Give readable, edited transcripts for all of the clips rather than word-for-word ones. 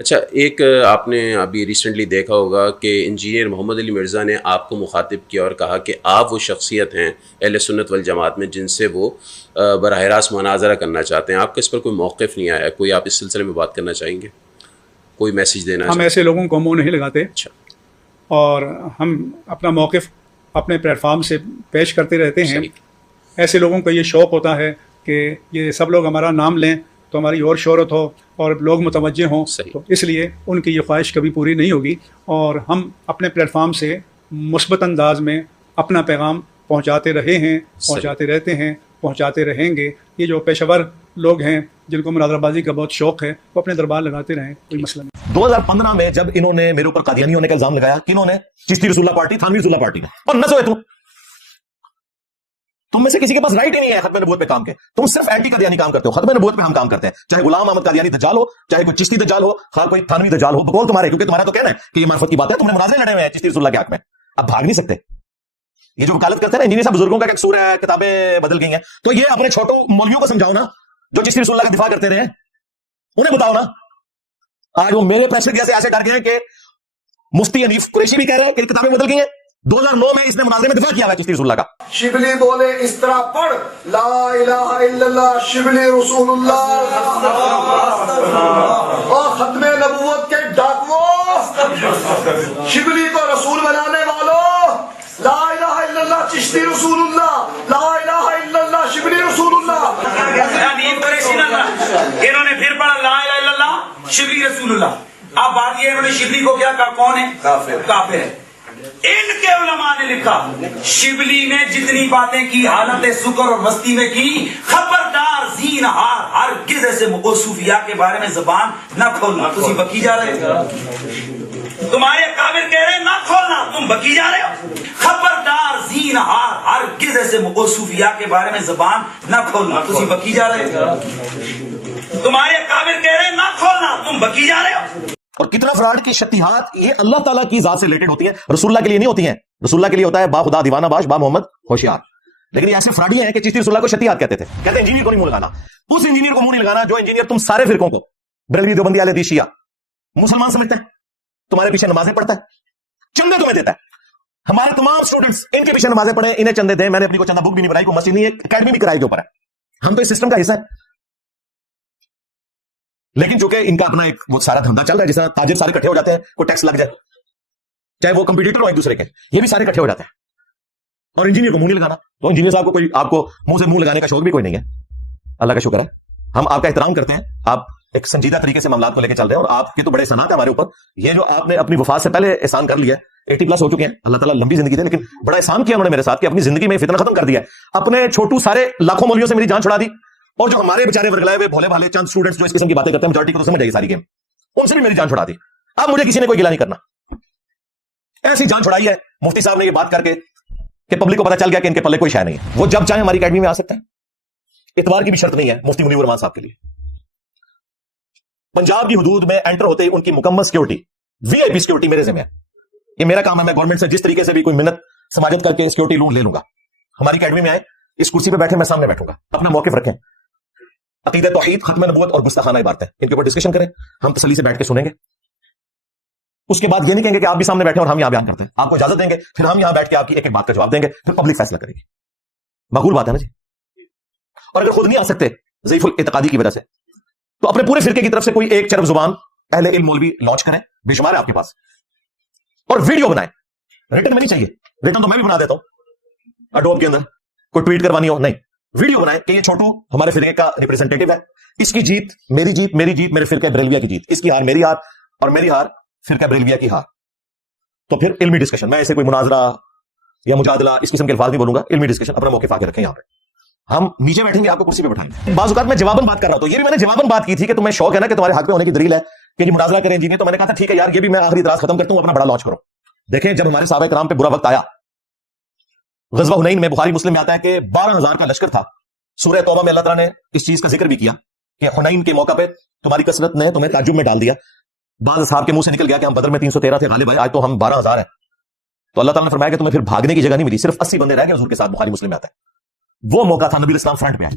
اچھا، ایک آپ نے ابھی ریسنٹلی دیکھا ہوگا کہ انجینئر محمد علی مرزا نے آپ کو مخاطب کیا اور کہا کہ آپ وہ شخصیت ہیں اہل سنت والجماعت میں جن سے وہ براہ راست مناظرہ کرنا چاہتے ہیں. آپ کا اس پر کوئی موقف نہیں آیا؟ کوئی آپ اس سلسلے میں بات کرنا چاہیں گے، کوئی میسیج دینا ہم ایسے لوگوں کو منہ نہیں لگاتے، اچھا، اور ہم اپنا موقف اپنے پلیٹ فارم سے پیش کرتے رہتے ہیں. صحیح. ایسے لوگوں کو یہ شوق ہوتا ہے کہ یہ سب لوگ ہمارا نام لیں تو ہماری اور شہرت ہو اور لوگ متوجہ ہوں، صحیح. تو اس لیے ان کی یہ خواہش کبھی پوری نہیں ہوگی. اور ہم اپنے پلیٹ فارم سے مثبت انداز میں اپنا پیغام پہنچاتے رہے ہیں، پہنچاتے رہتے ہیں، پہنچاتے رہیں گے. یہ جو پیشہ ور لوگ ہیں جن کو مناظرہ بازی کا بہت شوق ہے، وہ اپنے دربار لگاتے رہیں، کوئی مسئلہ نہیں. 2015 میں جب انہوں نے میرے اوپر قادیانی ہونے کا الزام لگایا، کنہوں نے؟ چشتی رسول اللہ پارٹی، تھانوی رسول اللہ پارٹی نے. اور نہ سوئے تم میں سے کسی کے پاس رائٹ ہی نہیں ہے ختم نبوت پہ کام کے. تم صرف اینٹی قادیانی کام کرتے ہو، ختم نبوت پہ ہم کام کرتے ہیں. چاہے غلام احمد قادیانی دجال ہو، چاہے کوئی چشتی دجال ہو، خواہ کوئی تھانوی دجال ہو، بقول تمہارے، کیونکہ تمہارا تو کہنا ہے کہ یہ معرفت کی بات ہے. تم نے مناظرے لڑے ہوئے ہیں چشتی رسول اللہ کے حق میں، اب بھاگ نہیں سکتے. یہ جو وکالت کرتے ہیں نا انجینئر صاحب، بزرگوں کا قصور ہے، کتابیں بدل گئی ہیں، تو یہ اپنے چھوٹوں مولویوں کو سمجھاؤ نا جو چشتی رسول اللہ کا دفاع کرتے رہے، انہیں بتاؤ نا. آج وہ میرے پیسے جیسے ایسے ڈر گئے ہیں کہ مفتی حنیف قریشی بھی کہہ رہے ہیں کہ کتابیں بدل گئی ہیں. 2009 میں اس نے مناظرے میں دفاع کیا ہوا ہے چشتی رسول اللہ کا. شبلی بولے اس طرح پڑھ، لا الہ الا اللہ شبلی رسول اللہ. اور ختم نبوت کے ڈاکووں، شبلی کو رسول بنانے والوں، لا الہ الا اللہ چشتی رسول اللہ، لا الہ الا اللہ شبلی رسول اللہ. انہوں نے پھر پڑھا لا الہ الا اللہ شبلی رسول اللہ. اب بات یہ انہوں نے شبلی کو کیا کہا؟ کون ہے؟ کافر ہے. ان کے علماء نے لکھا شبلی نے جتنی باتیں کی حالت سکر اور مستی میں کی، خبردار زینہار ہرگز ایسے صوفیاء کے بارے میں زبان نہ کھولنا. تم بکی جا رہے ہو، تمہارے کافر کہہ رہے ہیں نہ کھولنا، تم بکی جا رہے ہو. خبردار زینہار ہرگز ایسے صوفیاء کے بارے میں زبان نہ کھولنا. تم بکی جا رہے ہو، تمہارے کافر کہہ رہے ہیں نہ کھولنا، تم بکی جا رہے ہو. اور کتنا فراڈ کی شتیہات یہ اللہ تعالیٰ کی ذات سے ریلیٹڈ ہوتی ہیں، رسول اللہ کے لیے نہیں ہوتی ہیں. رسول اللہ کے لیے ہوتا ہے با خدا دیوانہ باش، با محمد ہوشیار. لیکن یہ ایسے فراڈی ہیں کہ چشتی رسول اللہ کو شتیہات کہتے تھے. کہتے ہیں انجینئر کو نہیں منہ لگانا. اس انجینئر کو منہ نہیں لگانا جو انجینئر تم سارے فرقوں کو، بریلوی، دیوبندی، اہل حدیث، شیعہ، مسلمان سمجھتا ہے، تمہارے پیچھے نمازیں پڑھتا ہے، چندے تمہیں دیتا ہے. ہمارے تمام اسٹوڈنٹس ان کے پیچھے نمازیں پڑھیں، انہیں چندے دیں. میں نے اپنی کو چندہ بک بھی نہیں بنائی، کوئی مسجد نہیں ہے، اکیڈمی بھی کرائے کے اوپر ہے. ہم تو اس سسٹم کا حصہ ہے. لیکن چونکہ ان کا اپنا ایک وہ سارا دھندا چل رہا ہے، جس طرح تاجر سارے اکٹھے ہو جاتے ہیں، کوئی ٹیکس لگ جائے، چاہے وہ کمپیٹیٹر ہو ایک دوسرے کے، یہ بھی سارے اکٹھے ہو جاتے ہیں. اور انجینئر کو منہ نہیں لگانا. تو انجینئر صاحب کو کوئی آپ کو منہ سے منہ لگانے کا شوق بھی کوئی نہیں ہے. اللہ کا شکر ہے، ہم آپ کا احترام کرتے ہیں. آپ ایک سنجیدہ طریقے سے معاملات کو لے کے چل رہے ہیں، اور آپ کے تو بڑے احسانات ہیں ہمارے اوپر. یہ جو آپ نے اپنی وفات سے پہلے احسان کر لیا ہے، 80 پلس ہو چکے ہیں، اللہ تعالیٰ لمبی زندگی دے، لیکن بڑا احسان کیا انہوں نے میرے ساتھ کہ اپنی زندگی میں فتنہ ختم کر دیا ہے. اپنے چھوٹو سارے لاکھوں مولویوں سے میری جان چھڑا دی، اور جو ہمارے بیچارے ورگلائے ہوئے بھولے بھالے چند اسٹوڈنٹس جو اس قسم کی باتیں کرتے ہیں، میجورٹی کو تو سمجھ آئی ساری گیم، ان سے بھی میری جان چھڑا دی. اب مجھے کسی نے کوئی گلا نہیں کرنا. ایسی جان چھڑائی ہے مفتی صاحب نے یہ بات کر کے کہ پبلک کو پتا چل گیا کہ ان کے پلے کوئی شے نہیں ہے. وہ جب چاہیں ہماری اکیڈمی میں آ سکتے ہیں، اتوار کی بھی شرط نہیں ہے مفتی منیر الرحمان صاحب کے لیے. پنجاب کی حدود میں انٹر ہوتے ہی ان کی مکمل سیکورٹی، وی آئی پی سیکورٹی میرے ذمہ ہے. یہ میرا کام ہے، میں گورنمنٹ سے جس طریقے سے بھی کوئی منت سماجت کر کے سیکورٹی لوں لے لوں گا. ہماری اکیڈمی میں آئے، اس کرسی پہ بیٹھے، میں سامنے بیٹھوں گا، اپنا موقف رکھیں. عقیدہ توحید، ختم نبوت اور گستاخانہ عبارتیں، ان کے اوپر ڈسکشن کریں، ہم تسلی سے بیٹھ کے سنیں گے. اس کے بعد یہ نہیں کہیں گے کہ آپ بھی سامنے بیٹھے اور ہم یہاں بیان کرتے ہیں. آپ کو اجازت دیں گے، پھر ہم یہاں بیٹھ کے آپ کی ایک ایک بات کا جواب دیں گے، پھر پبلک فیصلہ کرے گی. معقول بات ہے نا جی؟ اور اگر خود نہیں آ سکتے ضعیف الاعتقادی کی وجہ سے، تو اپنے پورے فرقے کی طرف سے کوئی ایک چرب زبان اہل علم مولوی لانچ کریں، بے شمار ہے آپ کے پاس، اور ویڈیو بنائیں. ریٹن میں نہیں چاہیے، ریٹن تو میں بھی بنا دیتا ہوں اڈوب کے اندر. کوئی ٹویٹ کروانی ہو نہیں، ویڈیو بنائیں کہ یہ چھوٹو ہمارے فرقے کا ریپرزینٹیٹو ہے، اس کی جیت میری جیت، میری جیت میرے فرقہ بریلویہ کی جیت، اس کی ہار میری ہار، اور میری ہار فرقہ بریلویہ کی ہار. تو پھر علمی ڈسکشن، میں ایسے کوئی مناظرہ یا مجادلہ اس قسم کے الفاظ نہیں بولوں گا. علمی ڈسکشن، اپنا موقف آگے رکھیں. یہاں پہ ہم نیچے بیٹھیں گے، آپ کو کرسی پہ بٹھائیں گے. بعض اوقات میں جواباً بات کر رہا ہوں، تو یہ بھی میں نے جواباً بات کی تھی کہ تمہیں شوق ہے نا کہ تمہارے حق میں ہونے کی دلیل ہے کہ یہ مناظرہ کریں جی. تو میں نے کہا تھا ٹھیک ہے یار، یہ بھی میں آخری اعتراض ختم کرتا ہوں، اپنا بڑا لانچ کرو. دیکھیں جب ہمارے صحابہ کرام پہ برا وقت آیا، غزوہ حنین میں، بخاری مسلم میں آتا ہے کہ 12,000 کا لشکر تھا. سورہ توبہ میں اللہ تعالیٰ نے اس چیز کا ذکر بھی کیا کہ حنین کے موقع پہ تمہاری کثرت نے تمہیں تعجب میں ڈال دیا. بعض اصحاب کے منہ سے نکل گیا کہ ہم بدر میں 313 تھے غالب آئے، آج تو ہم 12,000 ہیں. تو اللہ تعالیٰ نے فرمایا کہ تمہیں پھر بھاگنے کی جگہ نہیں ملی، صرف 80 بندے رہ گئے حضور کے ساتھ. بخاری مسلم میں آتا ہے وہ موقع تھا، نبی اسلام فرنٹ پہ آئے.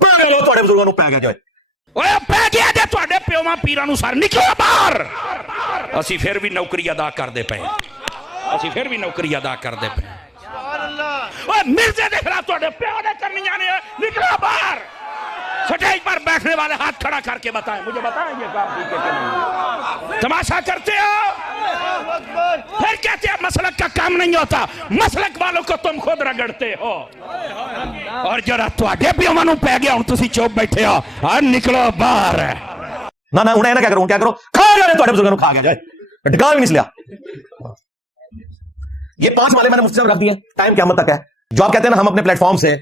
پے لو تھوڑے بزرگوں پی گیا جائے اوے پی گیا جے تواڈے پیواں پیراں نوں سر نکلو باہر اسی پھر بھی نوکری ادا کردے پئے اسی پھر بھی نوکری ادا کردے پئے اوے مرزے دے خلاف تواڈے پیو نے کرنیاں نے نکلو باہر سٹیج پر بیٹھنے والے ہاتھ کھڑا کر کے بتائیں مجھے بتائیں یہ کام ٹھیک ہے کہ نہیں تماشا کرتے ہو پھر کہتے ہیں مسلک کا کام نہیں ہوتا مسلک والوں کو تم خود رگڑتے ہو اور جڑا تواڈے پیواں نوں پی گیا ہن تسی چوپ بیٹھے ہو اور نکلو باہر نہ انہیں نہ کیا کرو کھا جائے تھوڑے بزرگوں کھا گیا جائے ڈکا بھی نہیں لیا یہ 5 والے میں نے مفتی صاحب رکھ دیے ٹائم قیامت تک ہے جو آپ کہتے ہیں نا ہم اپنے پلیٹ فارم سے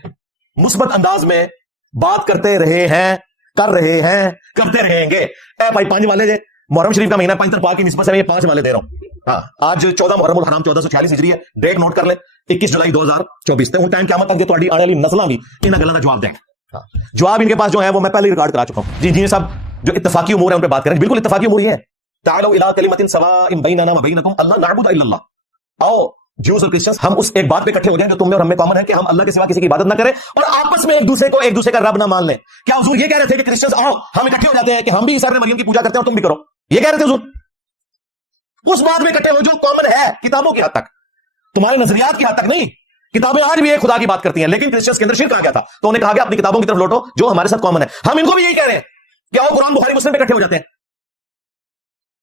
مثبت انداز میں بات کرتے رہے ہیں کر رہے ہیں کرتے رہیں گے اے بھائی 5 والے جے محرم شریف کا مہینہ 5 ترپاک کی نسبت سے میں یہ 5 والے دے رہا ہوں ہاں آج 14 محرم الحرام 1446 ہجری ہے ڈیٹ نوٹ کر لیں 21 جولائی 2024 تے ہوں ٹائم قیامت تک تہاڈی آنے والی نسلاں بھی انہاں گلاں دا جواب دیں جواب ان کے پاس جو ہے وہ میں پہلے ریکارڈ کرا چکا ہوں جی انجینئر صاحب جو اتفاقی امور ہے ان پہ بات کریں بالکل اتفاقی امور یہ ہے تعالوا الی کلمۃ سواء بیننا وبینکم اللہ نعبد الا اللہ آؤ جیوز اور کرسچنز ہم اس ایک بات پہ اکٹھے ہو جائیں جو تم میں اور ہم میں کامن ہے کہ ہم اللہ کے سوا کسی کی عبادت نہ کریں اور آپس میں ایک دوسرے کا رب نہ مان لیں کیا حضور یہ کہہ رہے تھے کہ کرسچنز آؤ ہم اکٹھے ہو جاتے ہیں کہ ہم بھی عیسیٰ ابن مریم کی پوجا کرتے ہیں اور تم بھی کرو یہ کہہ رہے تھے حضور اس بات میں اکٹھے ہو جو کامن ہے کتابوں کی حد تک تمہارے نظریات کی حد تک نہیں کتابیں آج بھی ایک خدا کی بات کرتی ہیں لیکن کرسچنز کے اندر شرک آ گیا تھا تو انہیں کہا گیا اپنی کتابوں کی طرف لوٹو جو ہمارے ساتھ کامن ہے ہم ان کو بھی یہی کہہ رہے ہیں کہ آؤ قرآن بخاری مسلم پہ اکٹھے ہو جاتے ہیں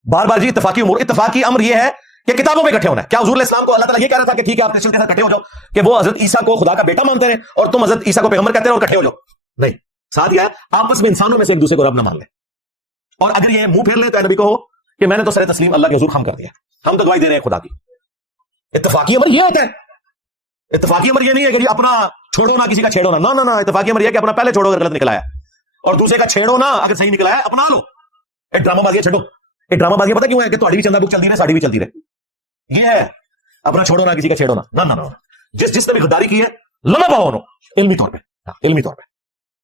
بار بار جی اتفاقی امور اتفاقی امر یہ ہے کہ کتابوں میں اکٹھے ہونا ہے کیا حضور علیہ السلام کو اللہ تعالیٰ یہ کہہ رہا تھا کہ ٹھیک ہے آپ کرسچن کے ساتھ اکٹھے ہو جاؤ کہ وہ حضرت عیسیٰ کو خدا کا بیٹا مانتے ہیں اور تم حضرت عیسیٰ کو پیغمبر کہتے ہیں اور اکٹھے ہو جاؤ نہیں ساتھ یہ ہے آپس میں انسانوں میں سے ایک دوسرے کو رب نہ مان لیں اور اگر یہ منہ پھیر لے تو نبی کو ہو کہ میں نے تو سر تسلیم اللہ کے حضور خم کر دیا ہم تو گواہی دے رہے ہیں خدا کی اتفاقی امر یہ ہوتا ہے اتفاقی امر یہ نہیں ہے کہ اپنا چھوڑو نہ کسی کا چھیڑو نہ نہ اتفاقی امر یہ کہ اپنا پہلے چھوڑو اگر غلط نکلا ہے اور دوسرے کا چھیڑو نہ اگر صحیح نکلا ہے اپنا لو ایک ڈرامہ بازی چھوڑو ایک ڈرامہ بازی پتہ کیوں ہے کہ تہاڈی بھی چندہ بک چلتی رہے ساڈی بھی چلتی رہے یہ ہے اپنا چھوڑو نہ کسی کا چھیڑو نہ جس نے بھی غداری کی ہے لمبا پاؤ علمی طور پہ